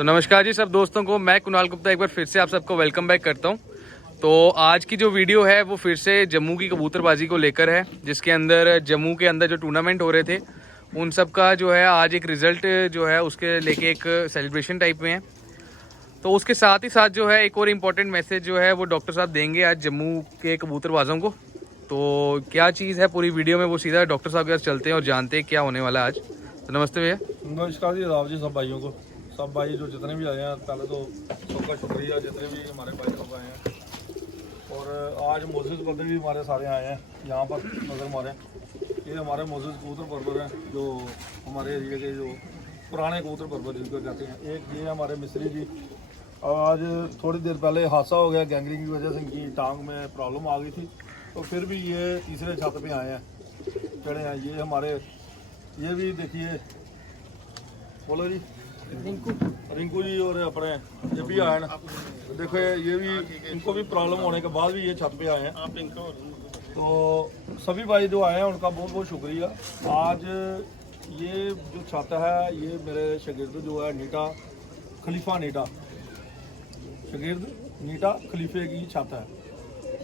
तो नमस्कार जी सब दोस्तों को, मैं कुणाल गुप्ता एक बार फिर से आप सबको वेलकम बैक करता हूं। तो आज की जो वीडियो है वो फिर से जम्मू की कबूतरबाजी को लेकर है, जिसके अंदर जम्मू के अंदर जो टूर्नामेंट हो रहे थे उन सब का जो है आज एक रिजल्ट जो है उसके लेके एक सेलिब्रेशन टाइप में है। तो उसके साथ ही साथ जो है एक और इम्पोर्टेंट मैसेज जो है वो डॉक्टर साहब देंगे आज जम्मू के कबूतरबाजों को। तो क्या चीज़ है पूरी वीडियो में वो सीधा डॉक्टर साहब के पास चलते हैं और जानते हैं क्या होने वाला है आज। तो नमस्ते भैया। नमस्कार जी, आदाब जी सब भाइयों को। सब भाई जो जितने भी आए हैं, पहले तो सबका शुक्रिया जितने भी हमारे भाई लोग आए हैं। और आज मोजिज़ बंदे भी हमारे सारे आए हैं यहाँ पर नज़र मारे। ये हमारे मोजिज़ कबूतर परवर हैं जो हमारे एरिया के जो पुराने कबूतर परवर जिनको कहते हैं। एक ये हमारे मिस्त्री जी, आज थोड़ी देर पहले हादसा हो गया, गैंगरिंग की वजह से इनकी टांग में प्रॉब्लम आ गई थी, तो फिर भी ये तीसरे छत पे आए हैं, चढ़े हैं। ये हमारे ये भी देखिए, बोलो जी, रिंकू जी और अपने ये भी आए हैं। देखो ये भी, इनको भी प्रॉब्लम होने के बाद भी ये छत पे आए हैं। तो सभी भाई जो आए हैं उनका बहुत बहुत शुक्रिया। आज ये जो छत है ये मेरे शागिर्द जो है नीटा खलीफा नीटा शागिर्द नीटा खलीफे की छत है,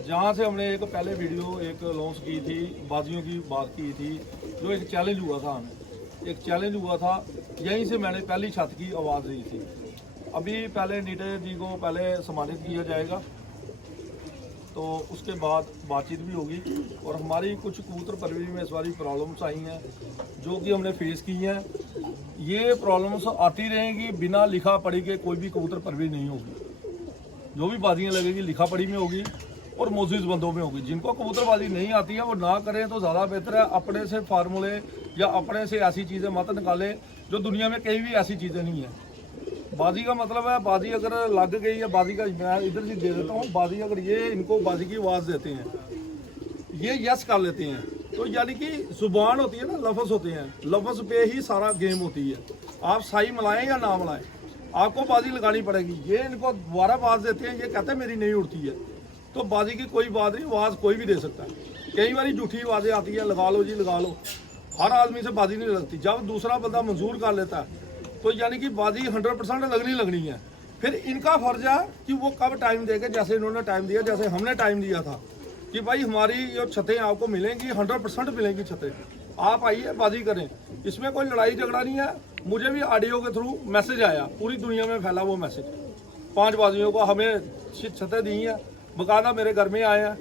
जहाँ से हमने एक पहले वीडियो एक लॉन्च की थी, बाजियों की बात की थी, जो एक चैलेंज हुआ था, हमें एक चैलेंज हुआ था, यहीं से मैंने पहली छत की आवाज़ दी थी। अभी पहले नीटे जी को पहले सम्मानित किया जाएगा, तो उसके बाद बातचीत भी होगी। और हमारी कुछ कबूतर परवरी में इस बारी प्रॉब्लम्स आई हैं जो कि हमने फेस की हैं। ये प्रॉब्लम्स आती रहेंगी, बिना लिखा पढ़ी के कोई भी कबूतर परवरी नहीं होगी। जो भी बाजियाँ लगेगी लिखा पढ़ी में होगी और मोजिज़ बंदों में होगी। जिनको कबूतरबाजी नहीं आती है वो ना करें तो ज़्यादा बेहतर है। अपने से फार्मूले या अपने से ऐसी चीज़ें मत निकालें जो दुनिया में कहीं भी ऐसी चीज़ें नहीं है। बाजी का मतलब है, बाजी अगर लग गई है, बाजी का मैं इधर से दे देता हूँ, बाजी अगर ये इनको बाजी की आवाज़ देते हैं, ये यस कर लेते हैं, तो यानी कि जुबान होती है ना, लफ्ज़ होते हैं, लफ्ज़ पे ही सारा गेम होती है। आप सही मिलाएं या ना मिलाएं, आपको बाजी लगानी पड़ेगी। ये इनको दोबारा आवाज़ देते हैं, ये कहते हैं मेरी नहीं उड़ती है, तो बाजी की कोई बात नहीं, आवाज़ कोई भी दे सकता है। कई बार झूठी आवाज़ें आती है, लगा लो जी लगा लो, हर आदमी से बाजी नहीं लगती। जब दूसरा बंदा मंजूर कर लेता है तो यानी कि बाजी 100% लगनी है। फिर इनका फर्ज है कि वो कब टाइम देंगे, जैसे इन्होंने टाइम दिया, जैसे हमने टाइम दिया था कि भाई हमारी जो छतें आपको मिलेंगी 100% मिलेंगी छतें, आप आइए बाजी करें। इसमें कोई लड़ाई झगड़ा नहीं है। मुझे भी ऑडियो के थ्रू मैसेज आया, पूरी दुनिया में फैला वो मैसेज। 5 बाजियों को हमें छतें दी हैं, बकायदा मेरे घर में आए हैं।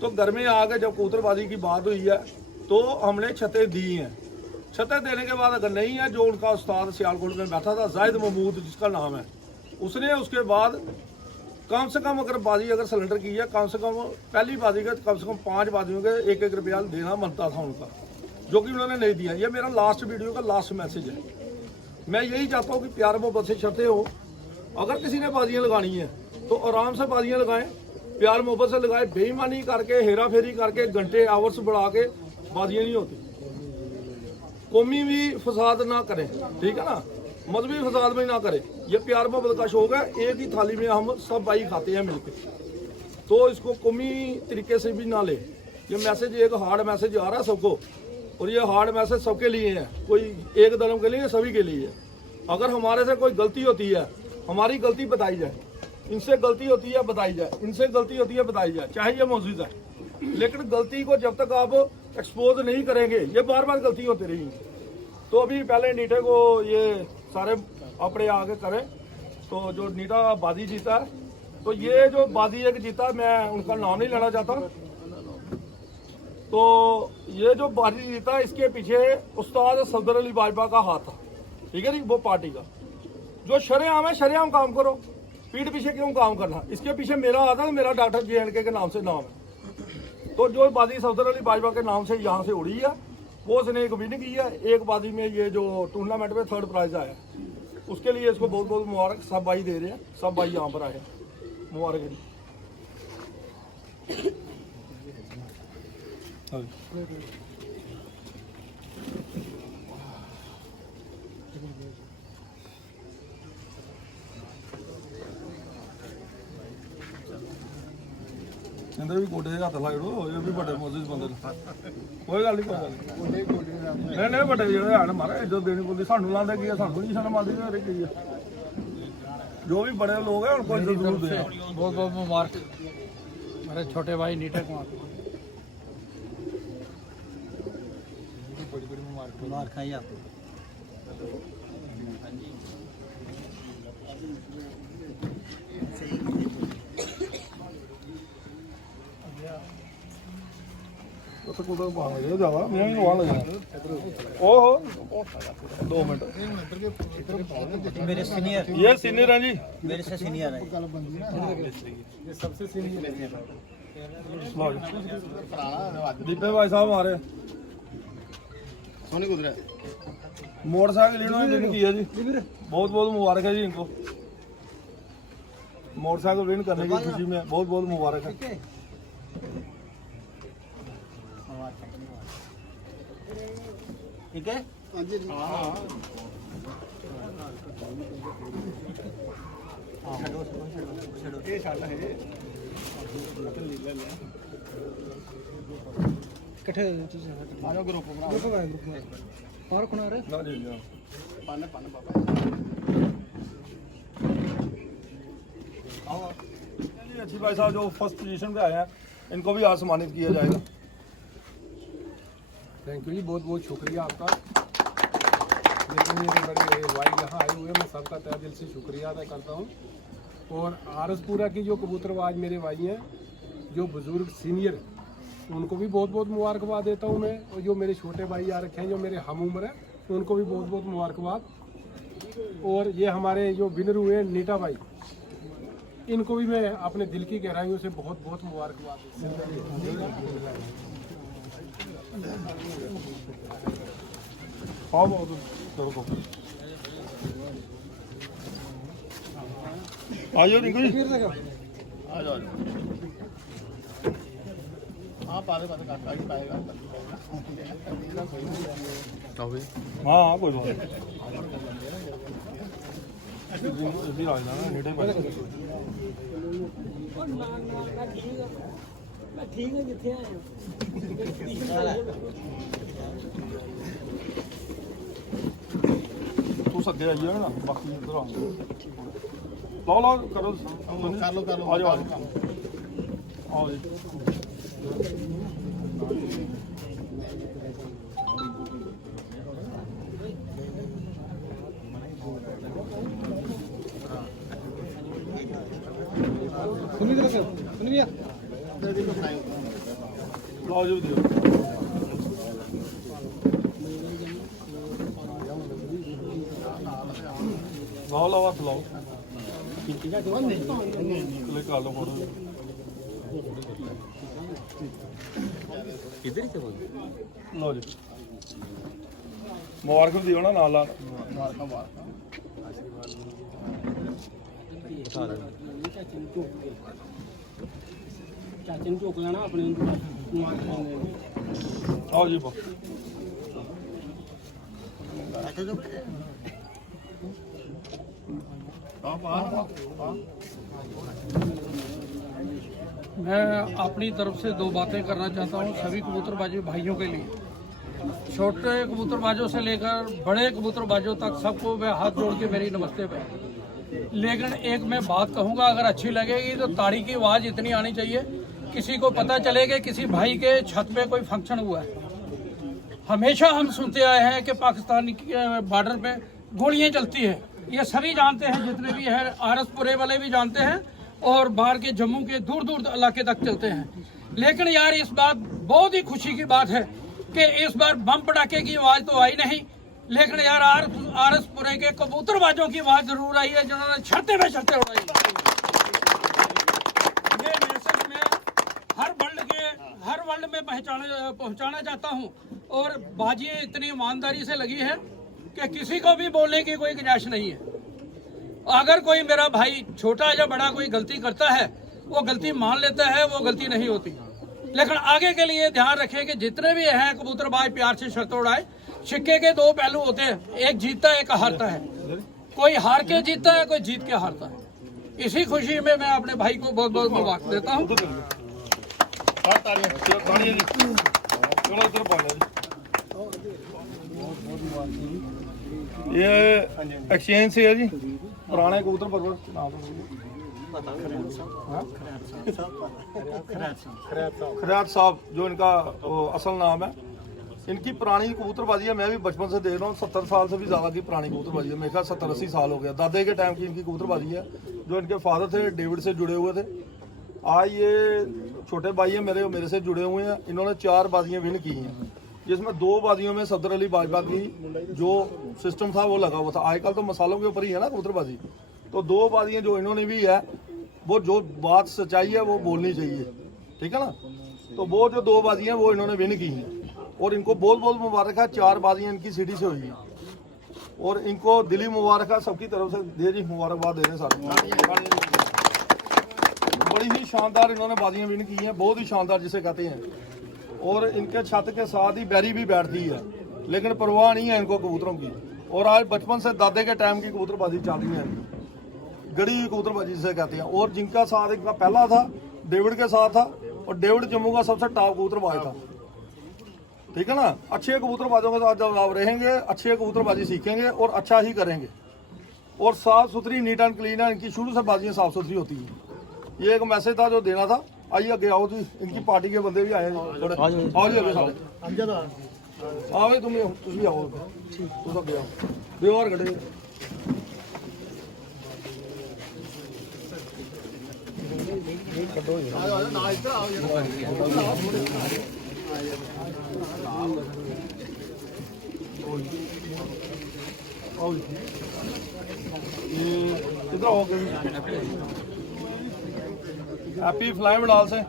तो घर में आके जब कबूतरबाजी की बात हुई है तो हमने छतें दी हैं। छतें देने के बाद अगर नहीं है, जो उनका उस्ताद सियालकोट में बैठा था जाहिद महमूद जिसका नाम है, उसने उसके बाद कम से कम अगर बाजी अगर सिलेंडर की है, कम से कम पहली बाजी का कम से कम 5 बाजियों के 1-1 रुपया देना बनता था उनका, जो कि उन्होंने नहीं दिया। ये मेरा लास्ट वीडियो का लास्ट मैसेज है। मैं यही चाहता हूँ कि प्यार मोहब्बत से छतें हो। अगर किसी ने बाजियाँ लगानी है तो आराम से बाजियाँ लगाएं, प्यार मोहब्बत से लगाएं। बेईमानी करके, हेरा फेरी करके, घंटे आवर्स बढ़ा के बाजियाँ नहीं होती। कौमी भी फसाद ना करें, ठीक है ना, मजहबी फसाद में ना करें। ये प्यार मोहब्बत का शौक है, एक ही थाली में हम सब भाई खाते हैं मिलकर, तो इसको कौमी तरीके से भी ना ले। ये मैसेज एक हार्ड मैसेज आ रहा है सबको, और ये हार्ड मैसेज सबके लिए है, कोई एक धर्म के लिए, सभी के लिए है। अगर हमारे से कोई गलती होती है, हमारी गलती बताई जाए, इनसे गलती होती है बताई जाए, इनसे गलती होती है बताई जाए, चाहे ये मौजूद है। लेकिन गलती को जब तक आप एक्सपोज नहीं करेंगे, ये बार बार गलती होती रहेगी। तो अभी पहले नीटे को ये सारे अपने आगे करें। तो जो नीटा बाजी जीता है, तो ये जो बाजी एक जीता, मैं उनका नाम नहीं लेना चाहता, तो ये जो बाजी जीता इसके पीछे उस्ताद सफदर अली बाजवा का हाथ था, ठीक है जी, वो पार्टी का। जो शरेआम है, शरेआम काम करो, पीठ पीछे क्यों काम करना। इसके पीछे मेरा हाथ है, मेरा डॉक्टर JNK के नाम से नाम है। तो जो बाजी सफदर अली बाजवा के नाम से यहाँ से उड़ी है, वो उसने एक विन की है। एक बाजी में ये जो टूर्नामेंट में 3rd प्राइज आया, उसके लिए इसको बहुत बहुत मुबारक सब भाई दे रहे हैं। सब भाई यहाँ पर आए, मुबारक ਕਹਿੰਦੇ ਵੀ ਗੋਡੇ ਦੇ ਹੱਥ ਲਾ ਜੜੋ, ਇਹ ਵੀ ਵੱਡੇ ਮੌਜੂਦ ਬੰਦੇ ਨੇ, ਕੋਈ ਗੱਲ ਨਹੀਂ, ਕੋਈ ਗੱਲ ਨਹੀਂ। ਨਹੀਂ ਵੱਡੇ ਜਿਹੜੇ ਹਨ ਮਾਰਾ ਇੱਧਰ ਦੇਣੀ ਬੋਲਦੀ, ਸਾਨੂੰ ਲਾਉਂਦੇ ਕੀ ਆ, ਸਾਨੂੰ ਨਹੀਂ ਸਾਨੂੰ ਮੰਨਦੀ ਕੀ ਆ। जो भी बड़े लोग हैं उनको जरूर दें। बहुत बहुत मुबारक मेरे छोटे भाई नीटा कुमार मुबारक है आपको। तो कुछ पाएंगे ज़्यादा मैं भी वहाँ लगा ओहो 2 मिनट मेरे सीनियर ये सीनियर हैं जी मेरे से सीनियर है ये सबसे सीनियर दीपे भाई साहब हमारे सोनी गुजरा मोटरसाइकिल इन्होंने विन किया जी बहुत बहुत मुबारक है जी इनको मोटरसाइकिल विन करने की खुशी में बहुत बहुत मुबारक है ठीक है कठे आयो ग्रुप और कौन आ रहा है ना जी ना पाने पाने बाबा जी अच्छी भाई साहब जो फर्स्ट पोजीशन पे आए हैं इनको भी आज सम्मानित किया जाएगा। थैंक यू जी बहुत बहुत शुक्रिया आपका। लेकिन मेरे बड़े भाई यहाँ आए हुए मैं सबका तहे दिल से शुक्रिया अदा करता हूँ। और आरसपुरा की जो कबूतरबाज मेरे भाई हैं जो बुज़ुर्ग सीनियर उनको भी बहुत बहुत मुबारकबाद देता हूँ मैं। और जो मेरे छोटे भाई आ रखे हैं जो मेरे हम उम्र हैं उनको भी बहुत बहुत मुबारकबाद। और ये हमारे जो विनर हुए हैं नीटा भाई इनको भी मैं अपने दिल की गहराइयों से बहुत बहुत मुबारकबाद हाँ बहुत चलो आ जाओ रिंकू जी आ जाओ हाँ पाले पाले काका ही पाएगा हाँ हाँ कोई बात नहीं इधर आ जाना नीटे पर ठीक है जिथे आए तू सद्दे आई जाना बाकी इधर आ लो करो कर लो आ जाओ आओ जी सुनिए लाओ जी दियो लाओ लाओ हाथ लाओ क्लिक कर लो फोटो इधर ही थे वो लो जी मुबारक दियो ना नाल नाल चाचे ने चुक लेना अपने आओ जी बो मैं अपनी तरफ से 2 बातें करना चाहता हूँ सभी कबूतरबाजी भाइयों के लिए। छोटे कबूतरबाजों से लेकर बड़े कबूतरबाजों तक सबको मैं हाथ जोड़ के मेरी नमस्ते पे। लेकिन एक मैं बात कहूँगा अगर अच्छी लगेगी तो ताड़ी की आवाज़ इतनी आनी चाहिए किसी को पता चले कि किसी भाई के छत पे कोई फंक्शन हुआ है। हमेशा हम सुनते आए हैं कि पाकिस्तान के बॉर्डर पे गोलियां चलती है, ये सभी जानते हैं, जितने भी है आरसपुरे वाले भी जानते हैं और बाहर के जम्मू के दूर दूर इलाके तक चलते हैं। लेकिन यार इस बात बहुत ही खुशी की बात है कि इस बार बम पटाखे की आवाज़ तो आई नहीं, लेकिन यार आरसपुरे के कबूतरबाजों की आवाज़ जरूर आई है जिन्होंने छरते में छरते उड़ाई। ये मैसेज मैं हर वर्ल्ड में पहुंचाना चाहता हूं। और बाजी इतनी ईमानदारी से लगी है कि किसी को भी बोलने की कोई गुंजाइश नहीं है। अगर कोई मेरा भाई छोटा या बड़ा कोई गलती करता है वो गलती मान लेता है, वो गलती नहीं होती। लेकिन आगे के लिए ध्यान रखें कि जितने भी हैं कबूतरबाज प्यार से शर्त उड़ाए। सिक्के के 2 पहलू होते हैं, एक जीतता है एक हारता है। कोई हार के जीतता है, कोई जीत के हारता है। इसी खुशी में मैं अपने भाई को बहुत बहुत मुबारक देता हूँ। ये एक्सचेंज से है जी पुराने कबूतर परवर नाम खैरात साहब जो इनका असल नाम है। इनकी पुरानी कबूतरबाजी है, मैं भी बचपन से देख रहा हूँ, 70 साल से भी ज़्यादा की पुरानी कबूतरबाजी है। मेरे ख्याल 70-80 साल हो गया, दादे के टाइम की इनकी कबूतरबाजी है। जो इनके फादर थे डेविड से जुड़े हुए थे। आज ये छोटे भाई हैं मेरे से जुड़े हुए हैं। इन्होंने 4 बाजियाँ विन की हैं, जिसमें 2 बाजियों में सफदर अली बाजवा की जो सिस्टम था वो लगा हुआ था। आजकल तो मसालों के ऊपर ही है ना कबूतरबाजी, तो 2 बाजियाँ जो इन्होंने भी है, वो जो बात सच्चाई है वो बोलनी चाहिए, ठीक है ना। तो वो जो 2 बाजियाँ वो इन्होंने विन की हैं और इनको बहुत बहुत मुबारक है। 4 बाजियाँ इनकी सिटी से हुई हैं और इनको दिली मुबारक है, सबकी तरफ से दे जी मुबारकबाद दे रहे हैं सारे। बड़ी ही शानदार इन्होंने बाजियाँ विन की हैं, बहुत ही शानदार जिसे कहते हैं। और इनके छत के साथ ही बैरी भी बैठती है, लेकिन परवाह नहीं है इनको कबूतरों की। और आज बचपन से दादे के टाइम की कबूतरबाजी चल रही है, गड़ी कबूतरबाजी जिसे कहते हैं। और जिनका साथ इनका पहला था डेविड के साथ था, और डेविड जम्मू का सबसे टॉप कबूतरबाज था, ठीक है ना। अच्छे कबूतरबाजों के साथ जब आप रहेंगे, अच्छे कबूतरबाजी सीखेंगे और अच्छा ही करेंगे। और साफ सुथरी नीट एंड क्लीन है इनकी, शुरू से बाजियाँ साफ सुथरी होती हैं। ये एक मैसेज था जो देना था। आइए आगे आओ जी, इनकी पार्टी के बंदे भी आए हैं थोड़े। आओ जी आगे सारे आओ भाई, तुम भी आओ, तुम आगे आओ, व्यवहार घटे। ना इधर आओ इधर आओ। हैप्पी फ्लाई बडाल से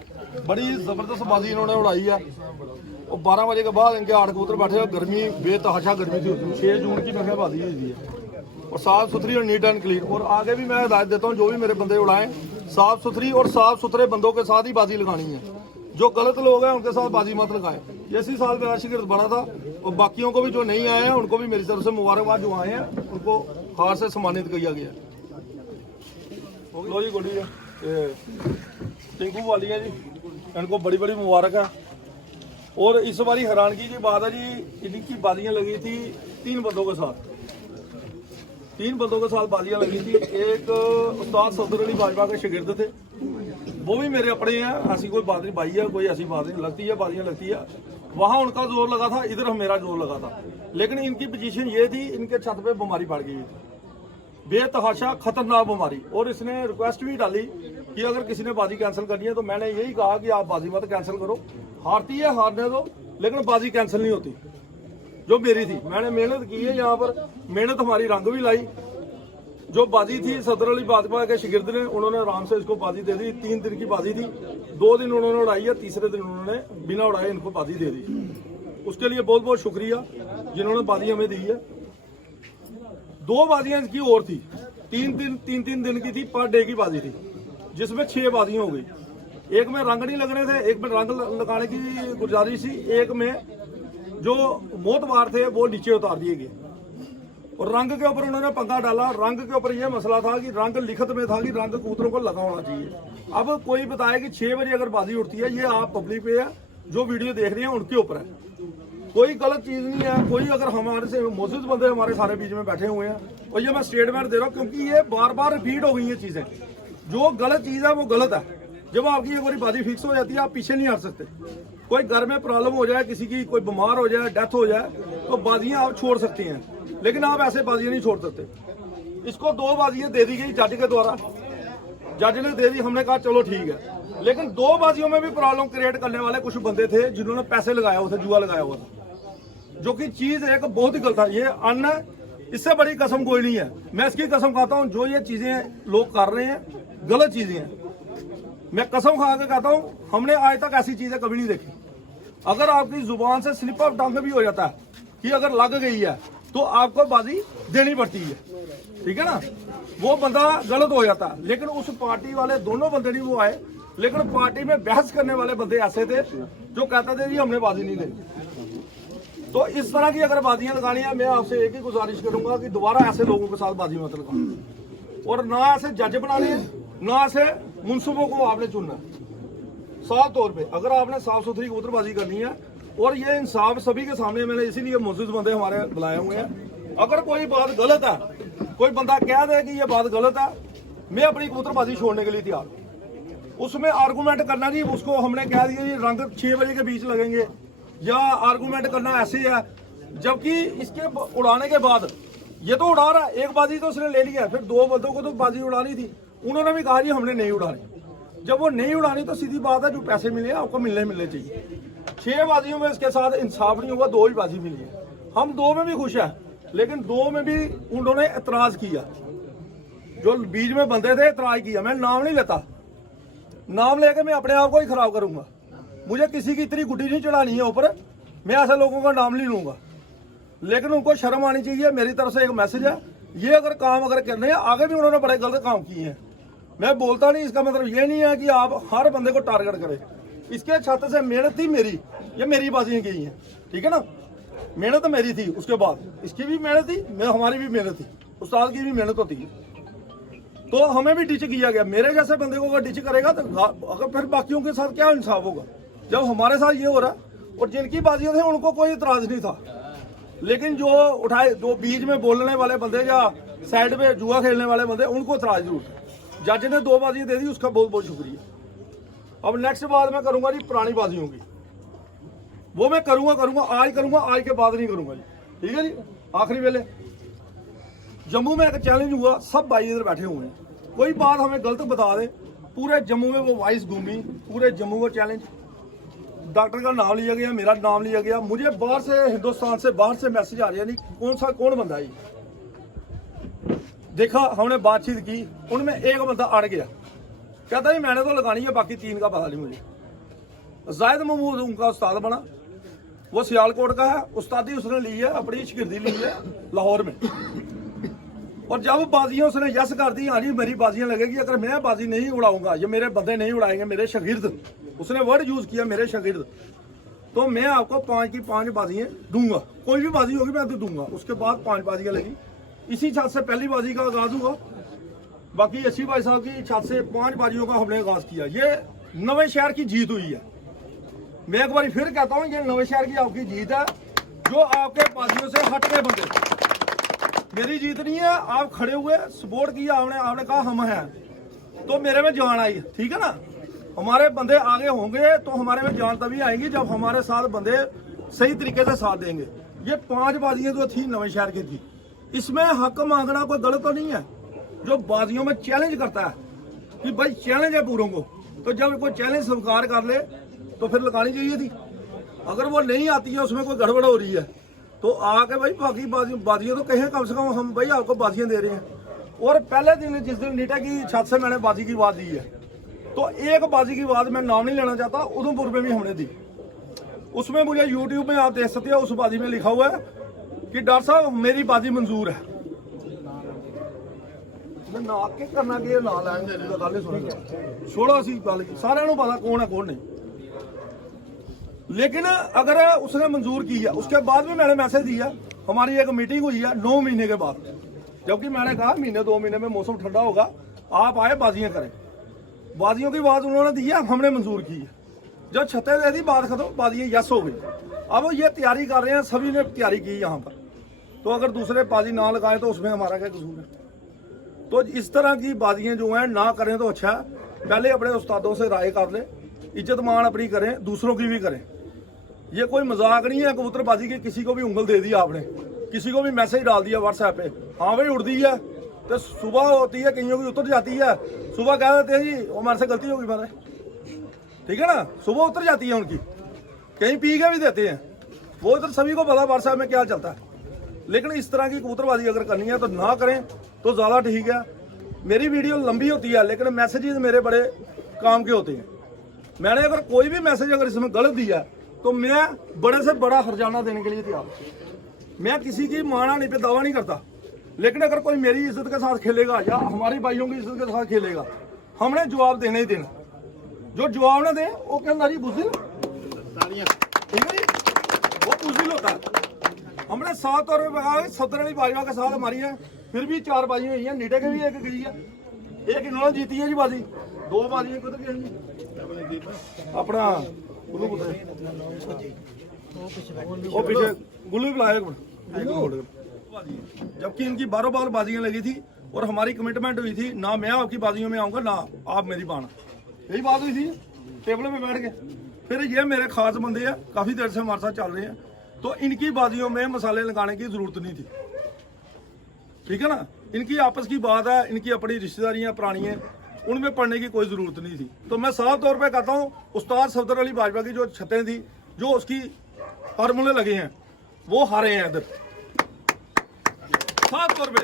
बड़ी ज़बरदस्त बाजी इन्होंने उड़ाई है। और 12 बजे के बाद इनके 8 कबूतर बैठे हैं। गर्मी बेतहाशा गर्मी थी, 6 जून की मैं बाजी हुई है और साफ़ सुथरी और नीट एंड क्लीन। और आगे भी मैं हिदायत देता हूँ, जो भी मेरे बंदे उड़ाएं, साफ़ सुथरी और साफ़ सुथरे बंदों के साथ ही बाजी लगानी है। जो गलत लोग हैं उनके साथ बाजी मत लगाएं। इसी साल मेरा शिगिर्द बना था और बाकियों को भी जो नहीं आए हैं उनको भी मेरी तरफ से मुबारकबाद। जो आए हैं उनको हार से सम्मानित किया गया। लो जी गोडी है टिंकू वाली है जी, इनको बड़ी बड़ी मुबारक है। और इस बारी हैरानगी की बात है जी, इनकी बाजियाँ लगी थी 3 बंदों के साथ। 3 बंदों के साथ बाजियाँ लगी थी। एक उस्ताद सफदर अली बाजवा के शागिर्द थे, वो भी मेरे अपने हैं, ऐसी कोई बात नहीं। भाई है, कोई ऐसी बात नहीं, लगती है बाजियाँ लगती है। वहाँ उनका जोर लगा था, इधर मेरा जोर लगा था। लेकिन इनकी पोजीशन ये थी, इनके छत पे बीमारी पड़ गई थी, बेतहाशा खतरनाक बीमारी। और इसने रिक्वेस्ट भी डाली कि अगर किसी ने बाजी कैंसिल करनी है, तो मैंने यही कहा कि आप बाजी मत कैंसिल करो, हारती है हारने दो, लेकिन बाजी कैंसिल नहीं होती। जो मेरी थी, मैंने मेहनत की है यहाँ पर, मेहनत हमारी रंग भी लाई। जो बाजी थी सदर अली बाजवा के शागिर्द ने, उन्होंने आराम से इसको बाजी दे दी। 3 दिन की बाजी थी, 2 दिन उन्होंने उड़ाई है, तीसरे दिन उन्होंने बिना उड़ाए इनको बाजी दे दी। उसके लिए बहुत बहुत शुक्रिया जिन्होंने बाजी हमें दी है। 2 बाजियां इसकी और थी, 3 दिन की थी, पर डे की बाजी थी, जिसमें 6 बाजियां हो गई। एक में रंग नहीं लगने थे, एक में रंग लगाने की गुजारिश थी, एक में जो मोतबार थे वो नीचे उतार दिए गए। और रंग के ऊपर उन्होंने पंगा डाला। रंग के ऊपर यह मसला था कि रंग लिखत में था कि रंग कबूतरों को लगा होना चाहिए। अब कोई बताया कि 6 बजे अगर बाजी उठती है, ये आप पब्लिक पे है, जो वीडियो देख रहे हैं उनके ऊपर है, कोई गलत चीज नहीं है। कोई अगर हमारे से मौजूद बंदे हमारे सारे बीच में बैठे हुए हैं, और ये मैं स्टेटमेंट दे रहा हूँ, क्योंकि ये बार बार रिपीट हो गई ये चीजें। जो गलत चीज है वो गलत है। जब आपकी एक बार बाजी फिक्स हो जाती है, आप पीछे नहीं हट सकते। कोई घर में प्रॉब्लम हो जाए, किसी की कोई बीमार हो जाए, डेथ हो जाए, तो बाजियां आप छोड़ सकते हैं, लेकिन आप ऐसे बाजियां नहीं छोड़ सकते। इसको 2 बाजियां दे दी गई जज के द्वारा, जज ने दे दी, हमने कहा चलो ठीक है। लेकिन 2 बाजियों में भी प्रॉब्लम क्रिएट करने वाले कुछ बंदे थे, जिन्होंने पैसे लगाया हुआ था, जुआ लगाया हुआ था, जो कि चीज एक बहुत ही गलत है। ये अन्न है, इससे बड़ी कसम कोई नहीं है। मैं इसकी कसम खाता हूँ, जो ये चीजें लोग कर रहे हैं गलत चीजें हैं। मैं कसम खा के कहता हूँ, हमने आज तक ऐसी चीजें कभी नहीं देखी। अगर आपकी जुबान से स्लिप ऑफ टंग भी हो जाता है कि अगर लग गई है, तो आपको बाजी देनी पड़ती है, ठीक है ना। वो बंदा गलत हो जाता है। लेकिन उस पार्टी वाले दोनों बंदे नहीं वो आए, लेकिन पार्टी में बहस करने वाले बंदे ऐसे थे जो कहते थे जी हमने बाजी नहीं देनी। तो इस तरह की अगर बाजियां लगानी है, मैं आपसे एक ही गुजारिश करूंगा कि दोबारा ऐसे लोगों के साथ बाजी मत लगाओ। और ना ऐसे जज बनाने, ना ऐसे मुनसुबों को आपने चुनना। साफ तौर पे अगर आपने साफ सुथरी कबूतरबाजी करनी है, और ये इंसाफ सभी के सामने, मैंने इसीलिए मौजूद बंदे हमारे बुलाए हुए हैं। अगर कोई बात गलत है, कोई बंदा कह दे कि ये बात गलत है, मैं अपनी कबूतरबाजी छोड़ने के लिए तैयार हूँ। उसमें आर्गूमेंट करना नहीं, उसको हमने कह दिया ये रंग 6 बजे के बीच लगेंगे, या आर्गूमेंट करना ऐसे है, जबकि इसके उड़ाने के बाद ये तो उड़ा रहा है, एक बाजी तो उसने ले लिया, फिर 2 बंदों को तो बाजी उड़ानी थी, उन्होंने भी कहा जी हमने नहीं उड़ानी। जब वो नहीं उड़ानी तो सीधी बात है, जो पैसे मिले आपको मिलने चाहिए। 6 बाजियों में इसके साथ इंसाफ नहीं हुआ, 2 ही बाजी मिली है। हम 2 में भी खुश हैं, लेकिन 2 में भी उन्होंने एतराज किया, जो बीच में बंदे थे एतराज किया। मैं नाम नहीं लेता, नाम लेके मैं अपने आप को ही खराब करूंगा। मुझे किसी की इतनी गुड्डी नहीं चढ़ानी है ऊपर, मैं ऐसे लोगों का नाम नहीं लूंगा, लेकिन उनको शर्म आनी चाहिए। मेरी तरफ से एक मैसेज है, ये अगर काम करने हैं, आगे भी उन्होंने बड़े गलत काम किए हैं, मैं बोलता नहीं, इसका मतलब ये नहीं है कि आप हर बंदे को टारगेट करें। इसके छत से मेहनत थी मेरी, ये मेरी बाजियां गई हैं, ठीक है ना, मेहनत मेरी थी, उसके बाद इसकी भी मेहनत थी, हमारी भी मेहनत थी, उस्ताद की भी मेहनत होती है, तो हमें भी डिच किया गया। मेरे जैसे बंदे को अगर डिच करेगा तो अगर फिर बाकियों के साथ क्या इंसाफ होगा, जब हमारे साथ ये हो रहा। और जिनकी बाजियां थे उनको कोई इतराज नहीं था, लेकिन जो उठाए, जो बीच में बोलने वाले बंदे या साइड पे जुआ खेलने वाले बंदे, उनको इतराज जरूर था। जज ने 2 बाजियां दे दी, उसका बहुत बहुत शुक्रिया। अब नेक्स्ट बात मैं करूंगा जी पुरानी बाजियों की, वो मैं करूंगा आज करूंगा, आज के बाद नहीं करूंगा जी, ठीक है जी। आखिरी वेले जम्मू में एक चैलेंज हुआ, सब भाई इधर बैठे हुए हैं, कोई बात हमें गलत बता दे, पूरे जम्मू में वो वॉइस घूमी, पूरे जम्मू को चैलेंज, डॉक्टर का नाम लिया गया, मेरा नाम लिया गया, मुझे बाहर से, हिंदुस्तान से बाहर से मैसेज आ रहा है, नहीं कौन बंदा है। देखा, हमने बातचीत की, उनमें एक बंदा अड़ गया, कहता जी मैंने तो लगानी है, बाकी 3 का पता नहीं मुझे। जायद महमूद उनका उस्ताद बना, वो सियालकोट का है, उस्तादी उसने ली है, अपनी शिगिर्दी ली है लाहौर में। और जब बाजियां उसने यस कर दी, हाँ जी मेरी बाजियां लगेगी, अगर मैं बाजी नहीं उड़ाऊंगा, ये मेरे बंदे नहीं उड़ाएंगे, मेरे शागिर्द, उसने वर्ड यूज किया मेरे शागिर्द, तो मैं आपको 5 की 5 बाजियां दूंगा, कोई भी बाजी होगी मैं तो दूंगा। उसके बाद 5 बाजियां लगी, इसी छत से पहली बाजी का आगाज हुआ, बाकी अस्सी भाई साहब की छत से 5 बाजियों का हमने आगाज किया। ये नवे शहर की जीत हुई है, मैं एक बार फिर कहता हूँ, ये नवे शहर की आपकी जीत है, जो आपके बाजियों से हट गए बंदे, मेरी जीत नहीं है। आप खड़े हुए, सपोर्ट किया, आपने कहा हम हैं, तो मेरे में जान आई, ठीक है ना। हमारे बंदे आगे होंगे तो हमारे में जान तभी आएगी जब हमारे साथ बंदे सही तरीके से साथ देंगे। ये 5 बाजियां जो थी नवे शहर की थी, इसमें हक मांगना कोई गलत तो नहीं है। जो बाजियों में चैलेंज करता है कि भाई चैलेंज है पूरों को, तो जब कोई चैलेंज स्वीकार कर ले तो फिर लगानी चाहिए थी। अगर वो नहीं आती है, उसमें कोई गड़बड़ हो रही है, तो आके भाई बाकी बाजियां तो कहें कम से कम, हम भाई आपको बाजियां दे रहे हैं। और पहले दिन जिस दिन नीटा की छत से मैंने बाजी की बात दी है, तो एक बाजी की बात मैं नाम नहीं लेना चाहता, उधमपुर में भी हमने दी। उसमें मुझे यूट्यूब में आप देख सकते हो, उस बाजी में लिखा हुआ है कि डॉक्टर साहब मेरी बाजी मंजूर है। ना के करना कि ना लैंगे गल नहीं सुनेगा, छोड़ो असी गल सारे को पता कौन है कौन नहीं। लेकिन अगर उसने मंजूर की है, उसके बाद भी मैंने मैसेज दिया, हमारी एक मीटिंग हुई है 9 महीने के बाद, जबकि मैंने कहा महीने 2 महीने में मौसम ठंडा होगा, आप आए बाजियां करें। बाजियों की बात उन्होंने दी है, हमने मंजूर की है। जब छतें दे दी, बात खत्म, बाजियां यस हो गई। अब ये तैयारी कर रहे हैं, सभी ने तैयारी की यहाँ पर, तो अगर दूसरे बाजी ना लगाए तो उसमें हमारा क्या कसूर है। तो इस तरह की बाजियां जो हैं ना करें तो अच्छा है। पहले अपने उस्तादों से राय कर ले, इज्जत मान अपनी करें, दूसरों की भी करें। ये कोई मजाक नहीं है कबूतरबाजी की, किसी को भी उंगल दे दी आपने, किसी को भी मैसेज डाल दिया व्हाट्सएप पे, हाँ भाई उड़ती है, तो सुबह होती है, कईयों की उतर जाती है, सुबह कह देते हैं जी वो हमारे से गलती होगी मारे, ठीक है ना, सुबह उतर जाती है उनकी, कहीं पी के भी देते हैं, वो इधर सभी को पता व्हाट्सएप में क्या चलता है। लेकिन इस तरह की कबूतरबाजी अगर करनी है तो ना करें तो ज़्यादा ठीक है। मेरी वीडियो लंबी होती है, लेकिन मैसेजेस मेरे बड़े काम के होते हैं। मैंने अगर कोई भी मैसेज अगर इसमें गलत दिया तो मैं बड़े से बड़ा हरजाना देने के लिए तैयार हूं। मैं किसी की माना नहीं पे दावा नहीं करता, लेकिन अगर कोई मेरी इज्जत के साथ खेलेगा या हमारी भाइयों की इज्जत के साथ खेलेगा, हमने जवाब देना ही देना। जो जवाब ना दे वो क्या अंदर ही बुज़दिल, ठीक है जी, वो बुज़दिल होता है। हमने 7 और 70 वाली बाजियों के साथ हमारी है, फिर भी 4 बाजियां हुई हैं, नीटे के भी एक गई है, एक इन्होंने जीती है जी बाजी, 2 बाजियां किधर गई अपना गुल्लू वो पीछे गुल्लू भी बुलाया जबकि इनकी बारों बार बाजियां लगी थी और हमारी कमिटमेंट हुई थी, ना मैं आपकी बाजियों में आऊंगा ना आप मेरी बाना, यही बात हुई थी टेबल पे बैठ के। फिर ये मेरे खास बंदे हैं, काफ़ी देर से हमारे साथ चल रहे हैं, तो इनकी बाजियों में मसाले लगाने की ज़रूरत नहीं थी, ठीक है ना। इनकी आपस की बात है, इनकी अपनी रिश्तेदारियाँ पुरानी हैं, उनमें पढ़ने की कोई ज़रूरत नहीं थी। तो मैं साफ तौर पे कहता हूँ, उस्ताद सफदर अली बाजवा की जो छतें थी, जो उसकी फार्मूले लगे हैं, वो हारे हैं इधर साफ तौर पे।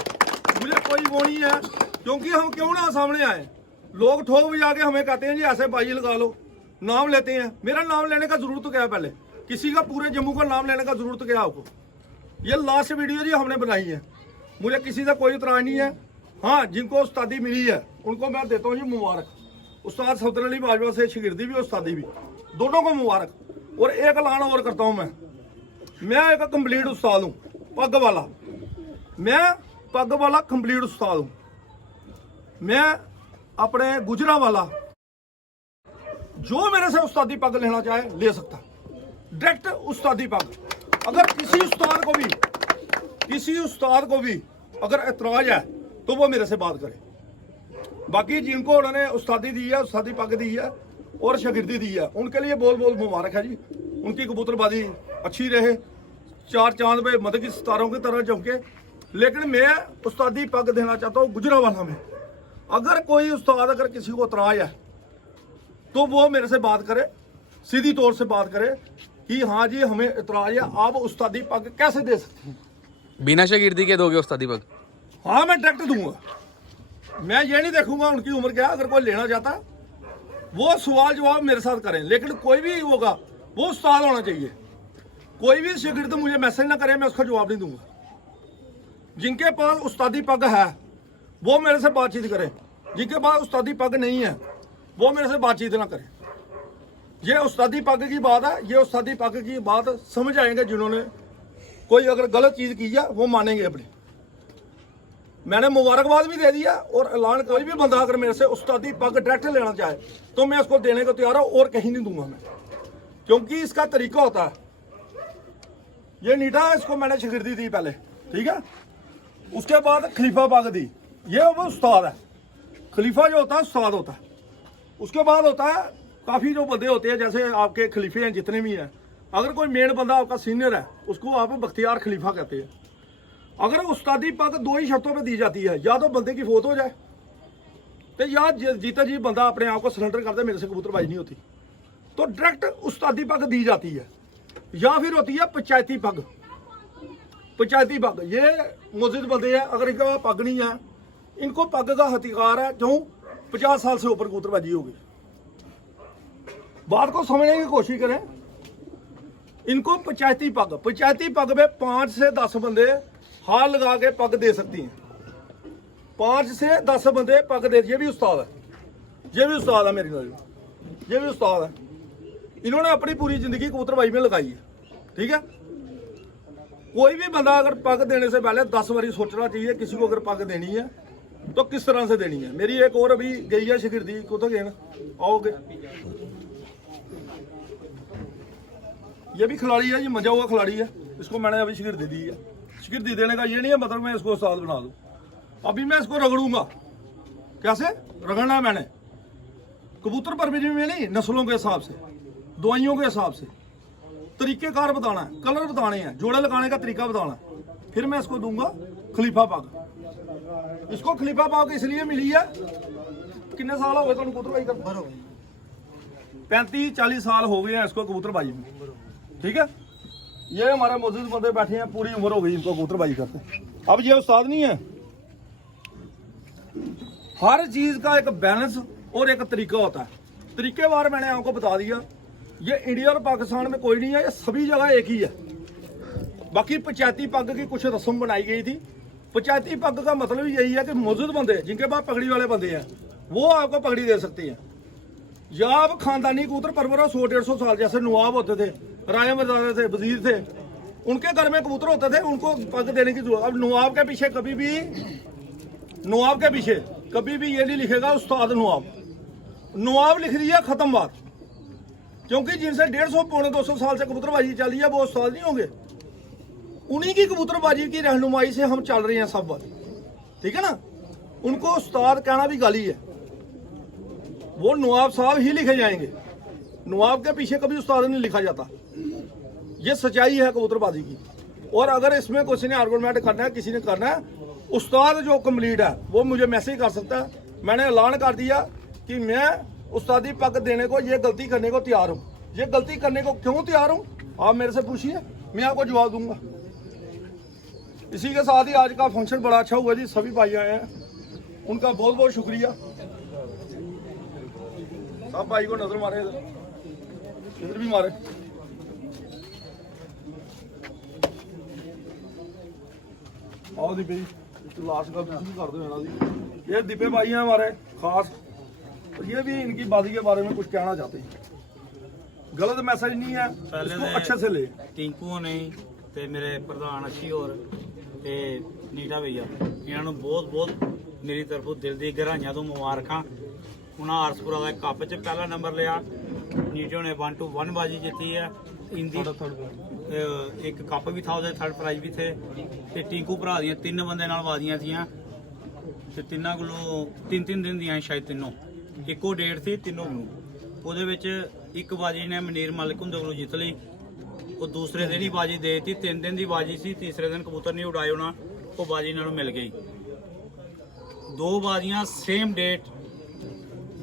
मुझे कोई वो नहीं है, क्योंकि हम क्यों ना सामने आए, लोग ठोक बजा के हमें कहते हैं जी ऐसे बाजी लगा लो, नाम लेते हैं। मेरा नाम लेने का जरूरत तो क्या है, पहले किसी का पूरे जम्मू का नाम लेने का जरूरत तो क्या है आपको। ये लास्ट वीडियो जी हमने बनाई है, मुझे किसी का कोई इतराज नहीं है। हाँ, जिनको उस्तादी मिली है उनको मैं देता हूँ जी मुबारक। उस्ताद सफदर अली बाजवा से शिगिर्दी भी उस्तादी भी, दोनों को मुबारक। और एक ऐलान और करता हूँ, मैं एक कंप्लीट उस्ताद हूँ, पग वाला, मैं पग वाला कंप्लीट उस्ताद हूँ। मैं अपने गुजरा वाला, जो मेरे से उस्तादी पग लेना चाहे ले सकता, डायरेक्ट उस्तादी पग। अगर किसी उस्ताद को भी अगर एतराज है तो वो मेरे से बात करे। बाकी जिनको उन्होंने उस्तादी दी है, उस्तादी पग दी है और शागिर्दी दी है, उनके लिए बोल बोल मुबारक है जी। उनकी कबूतरबाजी अच्छी रहे, चार चांद पे मदद की सितारों की तरह चमके। लेकिन मैं उस्तादी पग देना चाहता हूँ गुजरावाला में। अगर कोई उस्ताद अगर किसी को एतराज है तो वो मेरे से बात करे, सीधी तौर से बात करे कि हाँ जी हमें एतराज है, आप उस्तादी पग कैसे दे सकते हैं। बिना शागिर्दी के दोगे उस्तादी पग? हाँ, मैं डायरेक्ट दूंगा। मैं ये नहीं देखूंगा उनकी उम्र क्या है। अगर कोई लेना चाहता है वो सवाल जवाब मेरे साथ करें, लेकिन कोई भी होगा वो उस्ताद होना चाहिए। कोई भी शागिर्द मुझे मैसेज ना करे, मैं उसका जवाब नहीं दूंगा। जिनके पास उस्तादी पग है वो मेरे से बातचीत करें, जिनके पास उस्तादी पग नहीं है वो मेरे से बातचीत ना करें। ये उस्तादी पग की बात है, ये उस्तादी पग की बात समझ आएंगे जिन्होंने कोई अगर गलत चीज़ की है वो मानेंगे अपनी। मैंने मुबारकबाद भी दे दिया और ऐलान, कोई भी बंदा अगर मेरे से उस्तादी पग डायरेक्ट लेना चाहे तो मैं उसको देने को तैयार हूँ, और कहीं नहीं दूंगा मैं, क्योंकि इसका तरीका होता है। ये नीटा, इसको मैंने शागिर्दी दी पहले, ठीक है। उसके बाद खलीफा पग दी, ये वो उस्ताद है। खलीफा जो होता है उस्ताद होता है। उसके बाद होता है काफ़ी जो बंदे होते हैं, जैसे आपके खलीफे हैं जितने भी हैं। अगर कोई मेन बंदा आपका सीनियर है उसको आप बख्तियार खलीफा कहते हैं। अगर उस्तादी पग दो ही शर्तों पे दी जाती है, या तो बंदे की फौत हो जाए तो या जीता जी बंदा अपने आप को सरेंडर कर दे, मेरे से कबूतरबाजी नहीं होती, तो डायरेक्ट उस्तादी पग दी जाती है। या फिर होती है पंचायती पग। पंचायती पग ये मुजिद बंदे हैं, अगर इनके पास पग नहीं है, इनको पग का हथिकार है, क्यों 50 साल से ऊपर कबूतरबाजी होगी। बात को समझने की कोशिश करें। इनको पंचायती पग में 5 से 10 बंदे हाथ लगा के पग दे सकती हैं। 5 से 10 बंदे पग दे, ये भी उस्ताद है, ये भी उस्ताद है, मेरी नजर ये भी उस्ताद है। इन्होंने अपनी पूरी जिंदगी कबूतरबाजी में लगाई है, ठीक है। कोई भी बंदा अगर पग देने से पहले 10 बारी सोचना चाहिए, किसी को अगर पग देनी है तो किस तरह से देनी है। मेरी एक और अभी गई है शागिर्दी, को तो गए ना, आओगे, ये भी खिलाड़ी है, ये मजा हुआ खिलाड़ी है, इसको मैंने अभी शागिर्दी दी है। शागिर्दी देने का ये नहीं है मतलब मैं इसको उस्ताद बना दूं। अभी मैं इसको रगड़ूंगा, कैसे रगड़ना है मैंने, कबूतर परवरिश में नहीं, नस्लों के हिसाब से, दवाइयों के हिसाब से, तरीकेकार बताना है, कलर बताने हैं, जोड़े लगाने का तरीका बताना है। फिर मैं इसको दूंगा खलीफा पग। इसको खलीफा पग इसलिए मिली है, कितने साल हो गए तुम कबूतरबाजी कर, 35-40 साल हो गए हैं इसको कबूतरबाजी में, ठीक है। ये हमारे मौजूद बंदे बैठे हैं, पूरी उम्र हो गई इनको कबूतरबाजी करते। अब ये उस्ताद नहीं है। हर चीज का एक बैलेंस और एक तरीका होता है। तरीके बार मैंने आपको बता दिया। ये इंडिया और पाकिस्तान में कोई नहीं है, ये सभी जगह एक ही है। बाकी पंचायती पग की कुछ रस्म बनाई गई थी। पंचायती पग का मतलब यही है कि मौजूद बंदे जिनके पास पगड़ी वाले बंदे हैं वो आपको पगड़ी दे सकते हैं। या आप खानदानी कबूतर परवर 100-150 साल, जैसे नवाब होते थे, राजा मर्दादा थे, वजीर थे, उनके घर में कबूतर होते थे, उनको पग देने की जरूरत। अब नवाब के पीछे कभी भी ये नहीं लिखेगा उस्ताद नवाब लिख दिया, खत्म बात। क्योंकि जिनसे 150-200 साल से कबूतरबाजी चल रही है वो उस्ताद नहीं होंगे। उन्हीं की कबूतरबाजी की रहनुमाई से हम चल रहे हैं सब बात, ठीक है ना। उनको उस्ताद कहना भी गाली है, वो नवाब साहब ही लिखे जाएंगे, नवाब के पीछे कभी उस्ताद नहीं लिखा जाता। ये सच्चाई है कबूतरबाजी की। और अगर इसमें किसी ने आर्गूमेंट करना है, किसी ने करना है, उस्ताद जो कंप्लीट है वो मुझे मैसेज कर सकता है। मैंने ऐलान कर दिया कि मैं उस्तादी पग देने को, ये गलती करने को तैयार हूँ। ये गलती करने को क्यों तैयार हूँ आप मेरे से पूछिए, मैं आपको जवाब दूंगा। इसी के साथ ही आज का फंक्शन बड़ा अच्छा हुआ जी, सभी भाई आए हैं, उनका बहुत बहुत शुक्रिया। सब भाई को नजर मारे, इधर भी मारे। आओ दीपे जी, लास्ट का भी कर दो ना जी। ये दीपे भाई हैं हमारे खास, और ये भी इनकी बाजी के बारे में कुछ कहना चाहते हैं। गलत मैसेज नहीं है, इसको अच्छे से ले। टिंकू ने ते मेरे प्रधान अच्छी और ते नीटा भैया, इन्होंने बहुत बहुत मेरी तरफों दिल दी गहराइयां तो मुबारकां। उन्हें आरसपुरा का कप च पहला नंबर लिया, नीटो ने 1-1 बाजी जीती है। इंदी एक कप भी था, ਉਹਦੇ थर्ड प्राइज भी थे। ਤੇ टिंकू भरा ਦੀਆਂ 3 ਬੰਦੇ ਨਾਲ ਬਾਜ਼ੀਆਂ ਸੀਆਂ ਤੇ ਤਿੰਨਾਂ ਕੋਲੋਂ 3-3 ਦਿਨ ਦੀਆਂ ਸ਼ਾਇਦ ਤਿੰਨੋਂ ਇੱਕੋ ਡੇਟ ਸੀ ਤਿੰਨੋਂ ਨੂੰ। ਉਹਦੇ ਵਿੱਚ ਇੱਕ ਬਾਜੀ ਨੇ ਮਨੀਰ ਮਲਿਕ ਹੁੰਦੇ ਕੋਲੋਂ ਜਿੱਤ ਲਈ, ਉਹ ਦੂਸਰੇ ਦਿਨ ਹੀ ਬਾਜੀ ਦੇਤੀ। 3 ਦਿਨ ਦੀ ਬਾਜੀ ਸੀ, ਤੀਸਰੇ ਦਿਨ ਕਬੂਤਰ ਨਹੀਂ ਉਡਾਏ ਉਹਨਾਂ, ਉਹ ਬਾਜੀ ਨਾਲ ਮਿਲ ਗਈ। 2 ਬਾਜ਼ੀਆਂ ਸੇਮ ਡੇਟ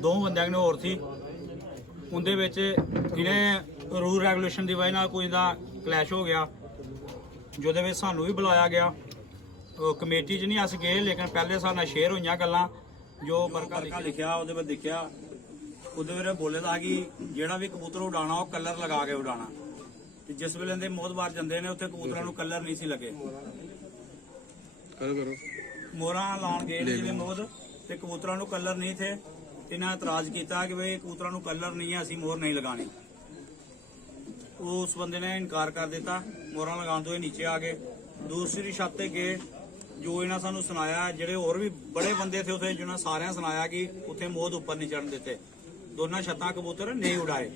2 ਬੰਦਿਆਂ ਨੇ ਹੋਰ ਸੀ, ਉਹਦੇ ਵਿੱਚ ਜਿਹਨੇ रूल रेगूलेशन की वजह ਨਾਲ ਕੋਈ ਦਾ ਕਲੈਸ਼ ਹੋ ਗਿਆ, ਜਿਹਦੇ ਵਿੱਚ ਸਾਨੂੰ ਵੀ ਬੁਲਾਇਆ ਗਿਆ। ਕਮੇਟੀ 'ਚ ਨਹੀਂ ਅਸੀਂ ਗਏ, ਲੇਕਿਨ ਪਹਿਲੇ ਸਾਨੂੰ ਸ਼ੇਅਰ ਹੋਈਆਂ ਗੱਲਾਂ ਜੋ ਵਰਕਾ ਲਿਖਿਆ ਉਹਦੇ ਵਿੱਚ ਦਿਖਿਆ। ਉਹਦੇ ਵਿੱਚ ਬੋਲੇ ਦਾ ਕਿ ਜਿਹੜਾ ਵੀ ਕਬੂਤਰ ਉਡਾਣਾ ਉਹ ਕਲਰ ਲਗਾ ਕੇ ਉਡਾਣਾ, ਤੇ ਜਿਸ ਵੇਲੇ ਦੇ ਮੋਹਤਬਾਰ ਜਾਂਦੇ ਨੇ ਉੱਥੇ ਕਬੂਤਰਾਂ ਨੂੰ ਕਲਰ ਨਹੀਂ ਸੀ ਲੱਗੇ। ਕਰੋ ਮੋਹਰਾਂ ਲਾਉਣ ਗਏ ਜਿਵੇਂ ਮੋਹਦ ਤੇ ਕਬੂਤਰਾਂ ਨੂੰ ਕਲਰ ਨਹੀਂ ਥੇ। ਇਹਨਾਂ ਇਤਰਾਜ਼ ਕੀਤਾ ਕਿ ਬਈ ਕਬੂਤਰਾਂ ਨੂੰ ਕਲਰ ਨਹੀਂ ਹੈ, ਅਸੀਂ ਮੋਹਰ ਨਹੀਂ ਲਗਾਣੀ। उस बंदे ने इनकार कर दिता, मोहरा लगाने तो नीचे आ गए। दूसरी छत ते गए, जो इन्हें सानू सुनाया, जेडे होर भी बड़े बंदे थे उसे, जिन्हें सारे सुनाया कि उत्थे मोद उपर नहीं चढ़न देते, दोनों छत्तां कबूतर नहीं उड़ाए।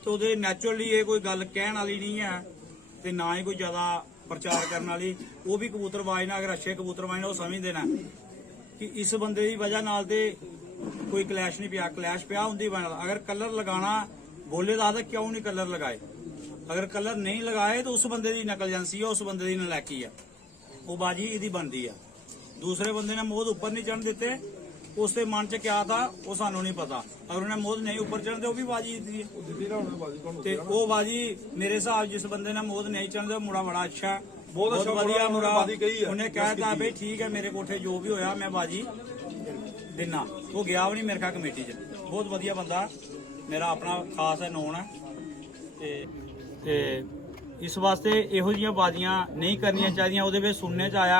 तो उहदे नैचुरली ये कोई गल कहण वाली नहीं है, ते ना ही कोई ज्यादा प्रचार करने वाली। वो भी कबूतरबाज ने, अगर अच्छे कबूतरबाज ने, वो समझते ना कि इस बंदे की वजह नाल ते कोई क्लैश नहीं पिया। क्लैश पिया उनकी वजह नाल। अगर कलर लगाना बोले दादा क्यों नहीं कलर लगाए, अगर कलर नहीं लगाए तो उस बंदे की नकलजैंसी है, उस बंदे की नलैकी है, वो बाजी इहदी बनती है। दूसरे बंदे ने मोद ऊपर नहीं चढ़न देते, उसके मन च क्या था वो सानू नहीं पता। अगर उन्हें मोद नहीं ऊपर चढ़ते, वो भी बाजी जीती है। ते वो बाजी मेरे हिसाब जिस बंदे ने मोद नहीं चढ़ते, मुड़ा बड़ा अच्छा है, बहुत बढ़िया मुड़ा। उन्हें कहता भाई ठीक है, मेरे कोठे जो भी होया मैं बाजी देना। वो गया भी नहीं मेरे ख्याल कमेटी च। बहुत बढ़िया बंदा, मेरा अपना खास है, नोन है। ते इस वास्ते इहो जिहियां बाजियां नहीं करनियां चाहिदियां। ਉਹਦੇ ਵਿੱਚ सुनने च आया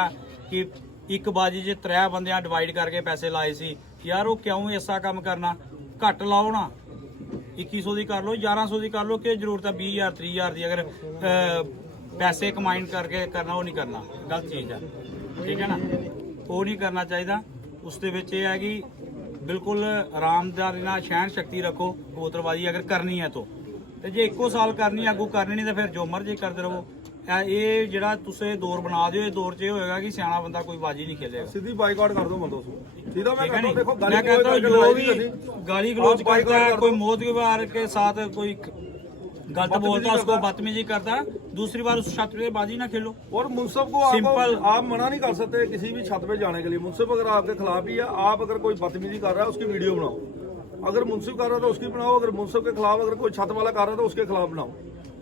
कि एक बाजी 'ਚ 3 ਬੰਦਿਆਂ डिवाइड करके पैसे लाए सी। यार वो क्यों ऐसा काम करना, घट लाओ ना, 2100 ਦੀ कर लो, 1100 ਦੀ कर लो, कि जरूरत है 20000 30,000 ਦੀ। अगर पैसे कमाइंड करके करना, वो नहीं करना, गलत चीज़ है, ठीक है ना, वो नहीं करना चाहिए। उसके विच ये है कि बिल्कुल आरामदारी नाल सहन शक्ति रखो कबूतरबाजी अगर करनी है तो। ते जे 1 साल करनी, अगू करनी नहीं तो फिर जो मर्जी करते रहो। ये जेड़ा तुसे दौर बना दिओ, ये दौर च होएगा कि सियाना बंदा कोई बाजी नहीं खेलेगा, सीधी बाइकआउट कर दो बंदों को। सीधा मैं कहता हूं, देखो मैं कहता हूं जो भी गाली गलौज करता है, कोई मोहतबार के साथ कोई गलत बोलता है, उसको बदतमीजी करता है, दूसरी बार उस छत पे बाजी ना खेलो। और मुंसिफ को सिंपल आप मना नहीं कर सकते किसी भी छत पे जाने के लिए। मुंसिफ अगर आपके खिलाफ ही है, आप अगर कोई बदतमीजी कर रहा है उसकी वीडियो बनाओ। अगर मुंसिफ कर रहा है तो उसकी बनाओ, अगर मुंसिफ के खिलाफ अगर कोई छत वाला कर रहा है तो उसके खिलाफ बनाओ।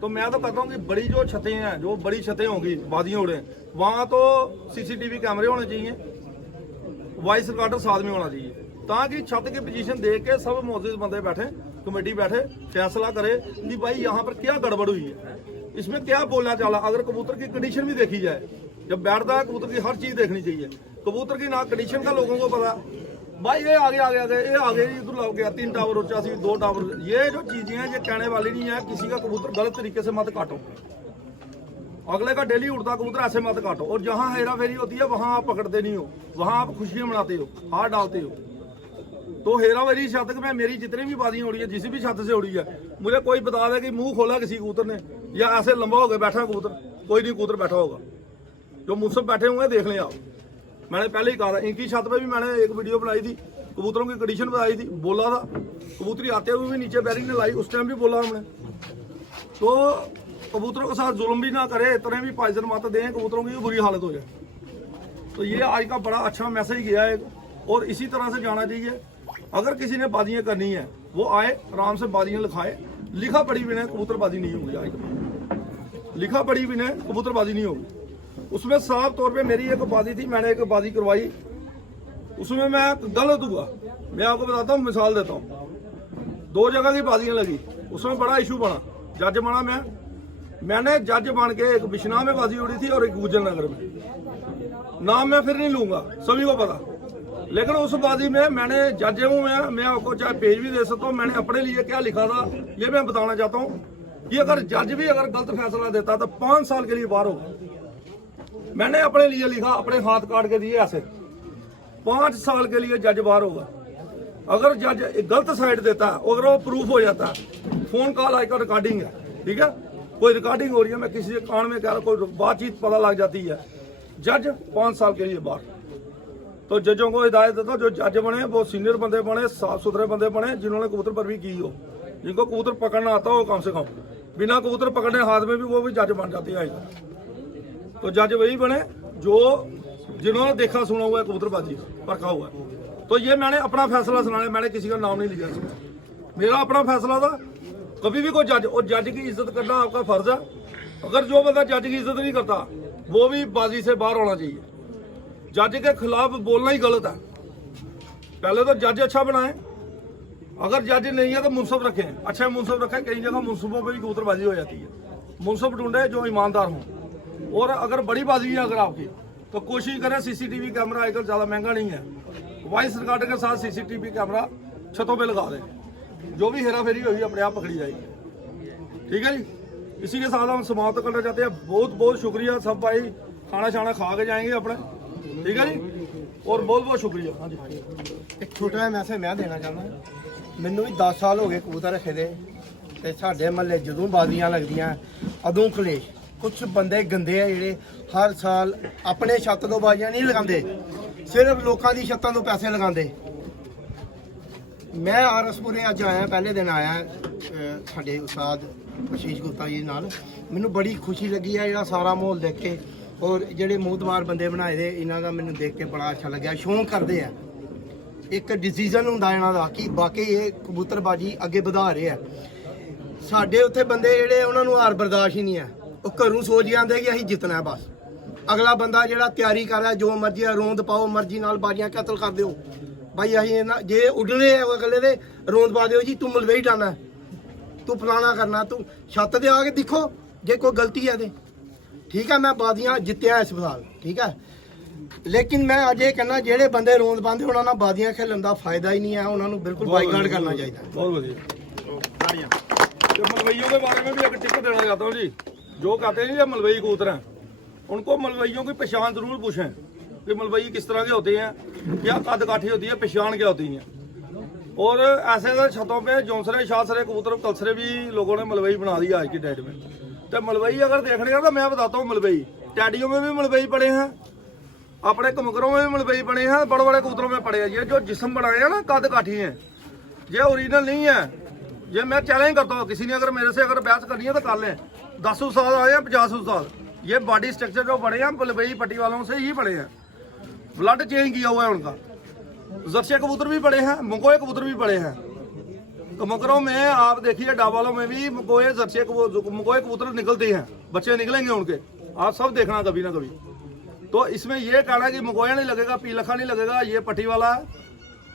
तो मैं तो कहता हूँ कि बड़ी जो छतें हैं, जो बड़ी छतें होंगी बाजियाँ उड़े, वहाँ तो CCTV कैमरे होने चाहिए, वॉइस रिकॉर्डर साथ में होना चाहिए, ताकि छत की पोजीशन देख के सब मौजूद बंदे बैठे, कमेटी बैठे, फैसला करे कि भाई यहाँ पर क्या गड़बड़ हुई है, इसमें क्या बोलना चला। अगर कबूतर की कंडीशन भी देखी जाए, जब बैठता है कबूतर की हर चीज देखनी चाहिए। कबूतर की ना कंडीशन का लोगों को पता, भाई ये आगे ये आगे इधर लग गया, 3 टावर ऊंचा सी, 2 टावर, ये जो चीजें हैं ये कहने वाली नहीं है। किसी का कबूतर गलत तरीके से मत काटो, अगले का डेली उड़ता कबूतर ऐसे मत काटो। और जहाँ हेरा फेरी होती है वहां आप पकड़ते नहीं हो, वहां आप खुशियां मनाते हो, हाथ डालते हो। तो हेरा फेरी छत में मेरी जितनी भी बाजियां उड़ी है, जिस भी छत से उड़ी है, मुझे कोई बता दे कि मुंह खोला किसी कबूतर ने या ऐसे लंबा हो गया बैठा कबूतर, कोई नहीं कबूतर बैठा होगा, जो मुंसफ बैठे हुए हैं देख लें आप। मैंने पहले ही कहा था, इनकी छत पे भी मैंने एक वीडियो बनाई थी, कबूतरों की कंडीशन बताई थी, बोला था कबूतरी आते हुए भी नीचे बैरिंग ने लाई, उस टाइम भी बोला हमने। तो कबूतरों के साथ जुल्म भी ना करे, इतने भी पॉइजन मत दें, कबूतरों की बुरी हालत हो जाए। तो ये आज का बड़ा अच्छा मैसेज गया है, और इसी तरह से जाना चाहिए। अगर किसी ने बाजियाँ करनी है वो आए, आराम से बाजियाँ लिखाए, लिखा पढ़ी बिना कबूतरबाजी नहीं होगी। आज लिखा पढ़ी बिना कबूतरबाजी नहीं होगी। उसमें साफ तौर पे मेरी एक बाजी थी, मैंने एक बाजी करवाई, उसमें मैं गलत हुआ। मैं आपको बताता हूँ, मिसाल देता हूँ। 2 जगह की बाजियाँ लगी, उसमें बड़ा इशू बना, जज बना मैंने जज बन के एक बिश्नाह में बाजी उड़ी थी और एक गुजर नगर में। नाम मैं फिर नहीं लूंगा, सभी को पता। लेकिन उस बाजी में मैंने जज हूँ, मैं आपको चाहे पेज भी दे सकता हूँ, मैंने अपने लिए क्या लिखा था ये मैं बताना चाहता हूँ कि अगर जज भी अगर गलत फैसला देता तो 5 साल के लिए बाहर होगा। मैंने अपने लिए लिखा, अपने हाथ काट के दिए ऐसे, 5 साल के लिए जज बाहर होगा। अगर जज गलत साइड देता है, अगर वो प्रूफ हो जाता है, फोन कॉल आकर रिकॉर्डिंग है, ठीक है, कोई रिकॉर्डिंग हो रही है, मैं किसी कान में कह रहा, कोई बातचीत पता लग जाती है, जज 5 साल के लिए बाहर। तो जजों को हिदायत देता हूं, जो जज बने वो सीनियर बंदे बने, साफ सुथरे बंदे बने, जिन्होंने कबूतर पर भी की हो, जिनको कबूतर पकड़ना आता हो कम से कम, बिना कबूतर पकड़ने हाथ में भी वो भी जज बन जाते हैं। तो जज वही बने जो जिन्होंने देखा सुना हुआ है कबूतरबाजी परखा हुआ है। तो ये मैंने अपना फैसला सुनाया, मैंने किसी का नाम नहीं लिया इसमें, मेरा अपना फैसला था। कभी भी कोई जज, और जज की इज्जत करना आपका फर्ज है। अगर जो बंदा जज की इज्जत नहीं करता वो भी बाजी से बाहर होना चाहिए। जज के खिलाफ बोलना ही गलत है। पहले तो जज अच्छा बनाए, अगर जज नहीं है तो मुंसफ रखें, अच्छे मुंसफ रखें। कई जगह मुंसफों पर भी कबूतरबाजी हो जाती है, मुंसफ ढूंढे जो ईमानदार हों। और अगर बड़ी बाजी है अगर आपकी, तो कोशिश करें सीसीटीवी कैमरा आजकल ज़्यादा महंगा नहीं है, वॉइस रिकॉर्डर के साथ सीसीटीवी कैमरा छतों पे लगा दें, जो भी हेरा फेरी होगी अपने आप पकड़ी जाएगी। ठीक है जी, इसी के साथ हम समाप्त करना चाहते हैं। बहुत बहुत शुक्रिया सब भाई, खाना शाना खा के जाएंगे अपने, ठीक है जी, और बहुत बहुत शुक्रिया। हाँ जी, एक छोटा ਜਿਹਾ ਮੈਸੇਜ ਮੈਂ ਦੇਣਾ ਚਾਹੁੰਦਾ। ਮੈਨੂੰ ਵੀ 10 ਸਾਲ ਹੋ ਗਏ ਕਬੂਤਰ ਰੱਖੇ ਦੇ, ਤੇ ਸਾਡੇ ਮਹੱਲੇ ਜਦੋਂ ਬਾਜ਼ੀਆਂ ਲੱਗਦੀਆਂ ਉਦੋਂ ਕਲੇਸ਼। ਕੁਝ ਬੰਦੇ ਗੰਦੇ ਆ ਜਿਹੜੇ ਹਰ ਸਾਲ ਆਪਣੇ ਛੱਤ ਤੋਂ ਬਾਜ਼ੀਆਂ ਨਹੀਂ ਲਗਾਉਂਦੇ, ਸਿਰਫ ਲੋਕਾਂ ਦੀ ਛੱਤਾਂ ਤੋਂ ਪੈਸੇ ਲਗਾਉਂਦੇ। ਮੈਂ ਆਰਐਸਪੁਰੇ ਅੱਜ ਆਇਆ, ਪਹਿਲੇ ਦਿਨ ਆਇਆ ਸਾਡੇ ਉਸਤਾਦ ਆਸ਼ੀਸ਼ ਗੁਪਤਾ ਜੀ ਨਾਲ। ਮੈਨੂੰ ਬੜੀ ਖੁਸ਼ੀ ਲੱਗੀ ਆ ਜਿਹੜਾ ਸਾਰਾ ਮਾਹੌਲ ਦੇਖ ਕੇ, ਔਰ ਜਿਹੜੇ ਮੋਹਤਬਾਰ ਬੰਦੇ ਬਣਾਏ ਦੇ ਇਹਨਾਂ ਦਾ ਮੈਨੂੰ ਦੇਖ ਕੇ ਬੜਾ ਅੱਛਾ ਲੱਗਿਆ। ਸ਼ੌਂਕ ਕਰਦੇ ਆ, ਇੱਕ ਡਿਸੀਜਨ ਹੁੰਦਾ ਇਹਨਾਂ ਦਾ ਕਿ ਬਾਕੀ ਇਹ ਕਬੂਤਰਬਾਜੀ ਅੱਗੇ ਵਧਾ ਰਹੇ ਆ। ਸਾਡੇ ਉੱਥੇ ਬੰਦੇ ਜਿਹੜੇ ਉਹਨਾਂ ਨੂੰ ਹਾਰ ਬਰਦਾਸ਼ਤ ਹੀ ਨਹੀਂ ਹੈ, ਉਹ ਘਰੋਂ ਸੋਚ ਜਾਂਦੇ ਕਿ ਅਸੀਂ ਜਿੱਤਣਾ ਬਸ। ਅਗਲਾ ਬੰਦਾ ਜਿਹੜਾ ਤਿਆਰੀ ਕਰ ਰਿਹਾ, ਜੋ ਮਰਜ਼ੀ ਰੋਂਦ ਪਾਓ, ਮਰਜ਼ੀ ਨਾਲ ਬਾਜ਼ੀਆਂ ਕਤਲ ਕਰ ਦਿਓ ਭਾਈ। ਅਸੀਂ ਇਹਨਾਂ ਜੇ ਉੱਡਣੇ ਆ ਅਗਲੇ ਦੇ ਰੋਂਦ ਪਾ ਦਿਓ ਜੀ, ਤੂੰ ਮਲਵਈ ਡਾਣਾ, ਤੂੰ ਫਲਾਣਾ ਕਰਨਾ, ਤੂੰ ਛੱਤ ਤੇ ਆ ਕੇ ਦੇਖੋ ਜੇ ਕੋਈ ਗਲਤੀ ਹੈ ਤੇ। ਠੀਕ ਹੈ, ਮੈਂ ਬਾਜ਼ੀਆਂ ਜਿੱਤਿਆ ਇਸ ਸਾਲ, ਠੀਕ ਹੈ, ਲੇਕਿਨ ਮੈਂ ਅੱਜ ਇਹ ਕਹਿੰਦਾ ਜਿਹੜੇ ਬੰਦੇ ਰੋਂਦ ਪਾਉਂਦੇ ਉਹਨਾਂ ਨਾਲ ਬਾਜ਼ੀਆਂ ਖੇਲਣ ਦਾ ਫਾਇਦਾ ਹੀ ਨਹੀਂ ਹੈ, ਉਹਨਾਂ ਨੂੰ ਬਿਲਕੁਲ ਬਾਈਕਾਟ ਕਰਨਾ ਚਾਹੀਦਾ। बहुत बढ़िया। तो मलवइयों के बारे में भी एक टिप देना चाहता हूँ जी। जो कहते हैं ये मलवई कबूतर हैं, उनको मलवइयों की पहचान जरूर पूछें कि मलवई किस तरह के होते हैं, क्या कद काठी होती है, पहचान क्या होती है। और ऐसे छतों पे जौनसरे शाहसरे कबूतर कलसरे भी लोगों ने मलवई बना दिया आज की डेट में। तो मलवई अगर देखने का तो मैं बताता हूँ, मलवई टैडियों में भी मलवई पड़े हैं, अपने कमकरों में भी मलवई पड़े हैं, बड़े बड़े कबूतरों में पड़े हैं। ये जो जिस्म बनाए हैं ना कद काठी हैं, ये ओरिजिनल नहीं है। ये मैं चैलेंज करता हूँ, किसी ने अगर मेरे से अगर बहस करनी है तो कर लें। 10 उस्ताद आए हैं, 50 उस्ताद, ये बॉडी स्ट्रक्चर जो बड़े हैं मलवई पट्टी वालों से ही बड़े हैं, ब्लड चेंज किया हुआ है उनका। जर्सी कबूतर भी बड़े हैं, मकोए कबूतर भी बड़े हैं। कमकरों में आप देखिए, डाबालों में भी मकोए जर्सी मकोए कबूतर निकलते हैं, बच्चे निकलेंगे उनके, आप सब देखना कभी ना कभी। तो इसमें यह कहना है कि मकोया नहीं लगेगा, पीलखा नहीं लगेगा, ये पट्टी वाला है।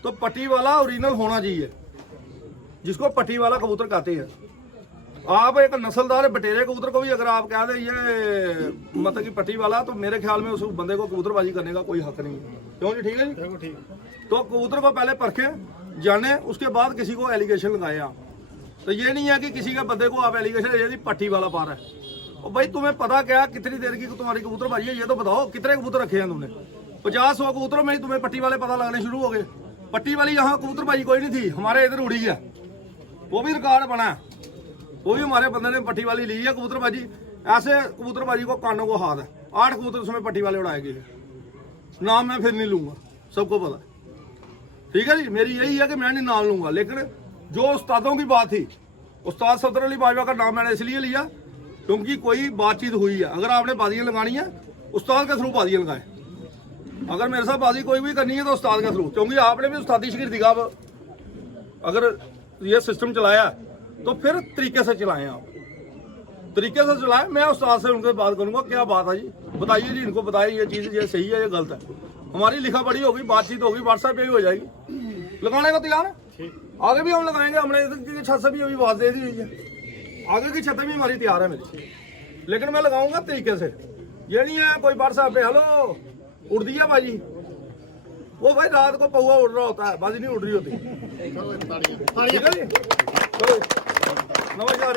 तो पट्टी वाला ओरिजिनल होना चाहिए, जिसको पट्टी वाला कबूतर कहते हैं। आप एक नस्लदार बटेरे कबूतर को भी अगर आप कह दें ये मतलब कि पट्टी वाला, तो मेरे ख्याल में उस बंदे को कबूतरबाजी करने का कोई हक नहीं है। क्यों जी, ठीक है जी, ठीक। तो कबूतर को पहले परखें, जाने, उसके बाद किसी को एलिगेशन लगाए आप। तो ये नहीं है कि किसी के बंदे को आप एलिगेशन यदि पट्टी वाला पा रहा है, और भाई तुम्हें पता क्या कितनी देर की तुम्हारी कबूतरबाजी है, ये तो बताओ कितने कबूतर रखे हैं तुमने। 50-100 कबूतरों में ही तुम्हें पट्टी वाले पता लगने शुरू हो गए। पट्टी वाली यहाँ कबूतरबाजी कोई नहीं थी, हमारे इधर उड़ी है, वो भी रिकॉर्ड बना है, वो भी हमारे बंदे ने पट्टी वाली ली है कबूतरबाजी। ऐसे कबूतरबाजी को कानों को हाथ है। 8 कबूतर उसमें पट्टी वाले उड़ाए गए, नाम मैं फिर नहीं लूंगा, सबको पता है। ठीक है जी, मेरी यही है कि मैं नहीं नाम लूंगा, लेकिन जो उस्तादों की बात थी, उस्ताद सफदर अली बाजवा का नाम मैंने इसलिए लिया क्योंकि कोई बातचीत हुई है। अगर आपने बाजियां लगानी है उस्ताद के थ्रू बाजियां लगाएं, अगर मेरे साथ बाजी कोई भी करनी है तो उस्ताद के थ्रू, क्योंकि आपने भी उस्तादी शिगिर्दी का अगर ये सिस्टम चलाया तो फिर तरीके से चलाएं, आप तरीके से चलाएं। मैं उस्ताद से उनसे बात करूंगा, क्या बात है जी, बताइए जी, इनको बताइए ये चीज़ ये सही है ये गलत है। हमारी लिखा पढ़ी होगी, बातचीत होगी, व्हाट्सएप पे भी हो जाएगी। लगाने को तैयार है, आगे भी हम लगाएंगे। हमने छत से भी अभी आवाज दे दी हुई है, आगे की छतें भी हमारी तैयार है मेरी, लेकिन मैं लगाऊंगा तरीके से। ये नहीं है कोई व्हाट्सएप पे हेलो उड़ दिया बाजी, वो भाई रात को पौवा उड़ रहा होता है, बाजी नहीं उड़ रही होती। ताड़ियां ठीक है जी, चलो नमस्कार।